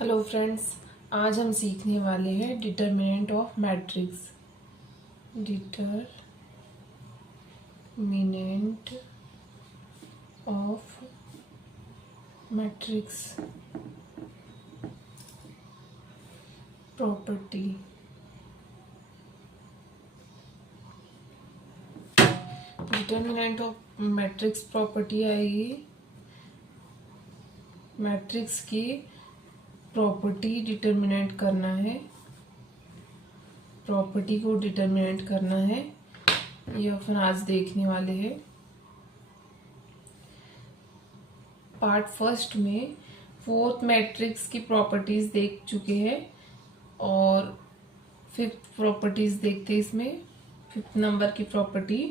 Hello friends, आज हम सीखने वाले हैं determinant of matrix. Determinant of matrix property. Determinant of matrix property आएगी मैट्रिक्स की प्रॉपर्टी डिटर्मिनेंट करना है, प्रॉपर्टी को डिटर्मिनेंट करना है। ये अपन आज देखने वाले हैं। पार्ट फर्स्ट में फोर्थ मैट्रिक्स की प्रॉपर्टीज देख चुके हैं और फिफ्थ प्रॉपर्टीज देखते हैं। इसमें फिफ्थ नंबर की प्रॉपर्टी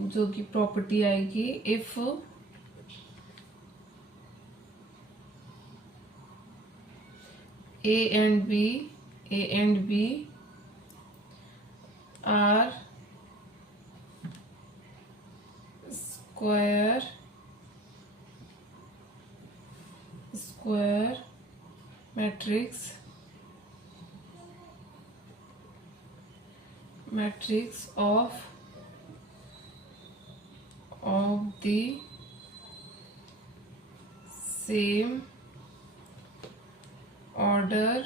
जो कि प्रॉपर्टी आएगी if A and B are square matrix of the same order,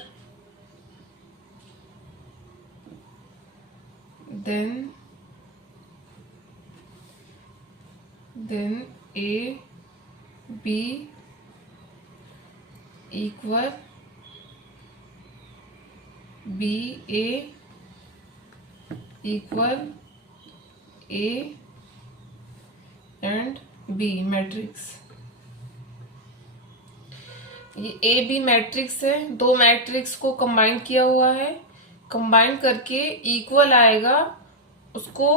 then A B equal B A equal A and B matrix. ये ए बी मैट्रिक्स है, दो मैट्रिक्स को कंबाइन किया हुआ है। कंबाइन करके इक्वल आएगा, उसको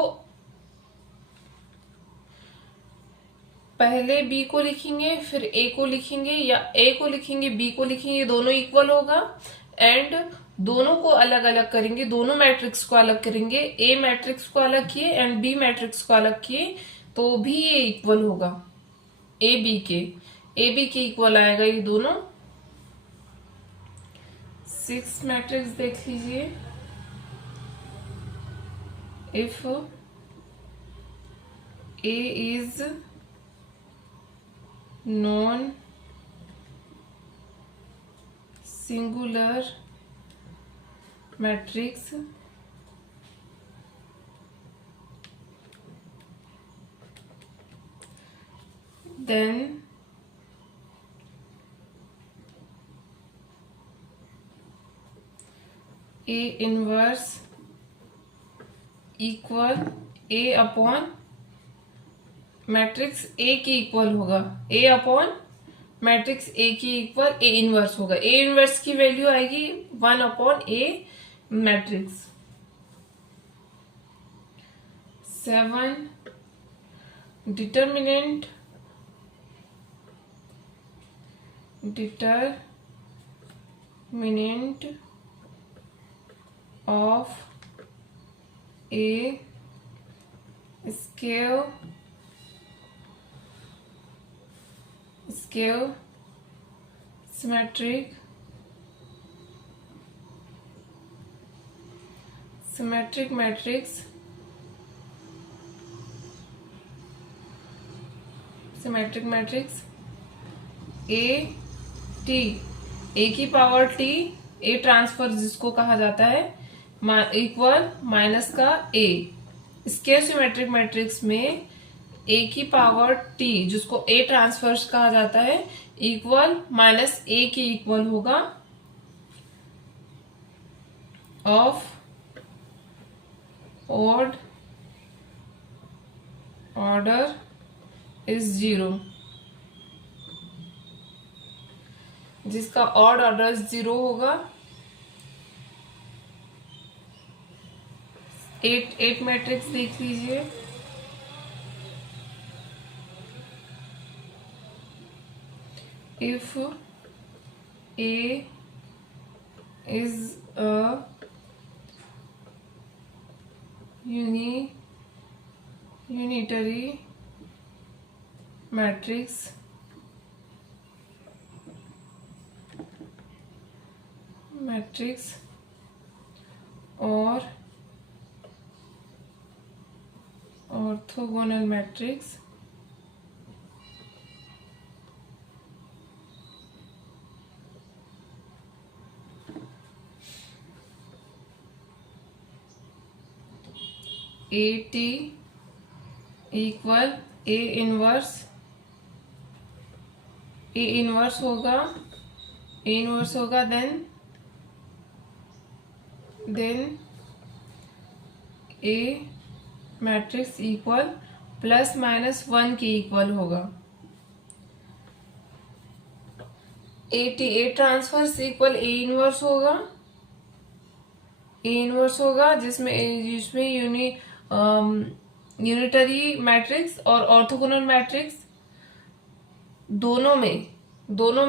पहले बी को लिखेंगे फिर ए को लिखेंगे, या ए को लिखेंगे बी को लिखेंगे, दोनों इक्वल होगा। एंड दोनों को अलग अलग करेंगे, दोनों मैट्रिक्स को अलग करेंगे। ए मैट्रिक्स को अलग किए एंड बी मैट्रिक्स को अलग किए तो भी ये इक्वल होगा ए बी के इक्वल आएगा ये दोनों। सिक्स मैट्रिक्स देख लीजिए। If A is non singular matrix then A inverse equal A upon matrix A की इक्वल होगा। A अपॉन मैट्रिक्स A की इक्वल A इनवर्स होगा। A इनवर्स की वैल्यू आएगी 1 upon A matrix. 7 determinant of a scale symmetric matrix A T, A की power T, A transfer जिसको कहा जाता है, इक्वल माइनस का A। स्क्वायर सिमेट्रिक मैट्रिक्स में A की पावर T जिसको A ट्रांसफर्स कहा जाता है इक्वल माइनस A की इक्वल होगा ऑफ ऑड ऑर्डर इज 0, जिसका ऑड ऑर्डर 0 होगा। 8 मैट्रिक्स देख लीजिए। If A is a unitary matrix matrix और orthogonal matrix AT equal A inverse होगा देन A मैट्रिक्स इक्वल ±1 के इक्वल होगा। A transpose equal A inverse होगा जिसमें यूनिटरी मैट्रिक्स और ऑर्थोगोनल मैट्रिक्स दोनों में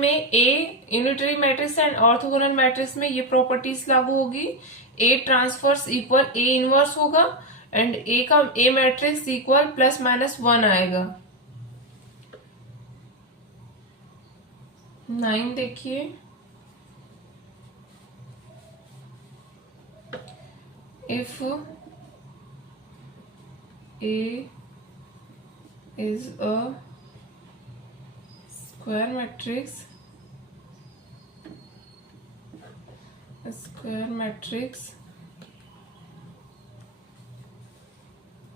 A unitary matrix and orthogonal matrix में ये प्रॉपर्टीज लागू होगी। A transpose equal A inverse होगा एंड ए मैट्रिक्स इक्वल ±1 आएगा। 9 देखिए, if A is a square matrix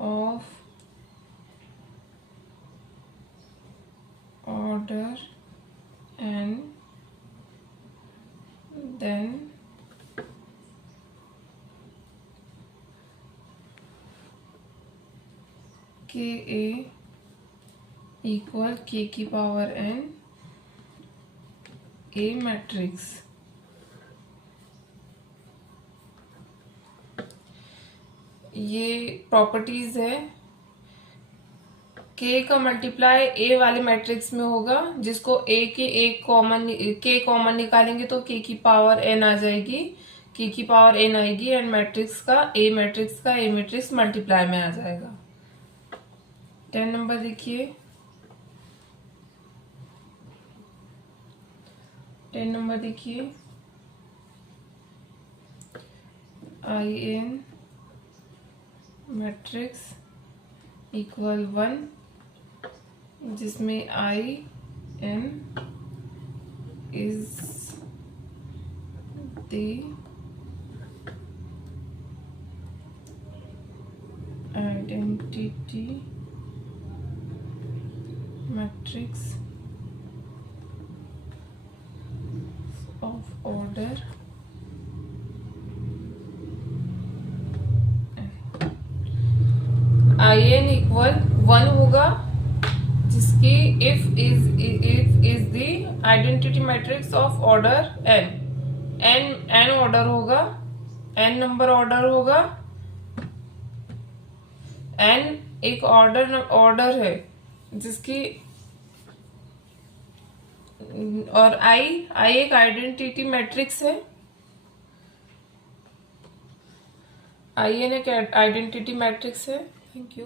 of order n, then Ka equal k की पावर n A मैट्रिक्स। ये properties है। k का मल्टीप्लाई A वाले मैट्रिक्स में होगा, जिसको A के k कॉमन निकालेंगे तो k की पावर n आ जाएगी, k की पावर n आएगी एंड A मैट्रिक्स मल्टीप्लाई में आ जाएगा। 10 नंबर देखिए, 10 नंबर देखिए, In मैट्रिक्स इक्वल 1 जिसमें In is the identity matrix of order In equal 1 होगा, जिसकी if is the identity matrix of order n order होगा, n नंबर ऑर्डर होगा, n एक ऑर्डर है जिसकी, और I एक आइडेंटिटी मैट्रिक्स है, In एक आइडेंटिटी मैट्रिक्स है। Thank you.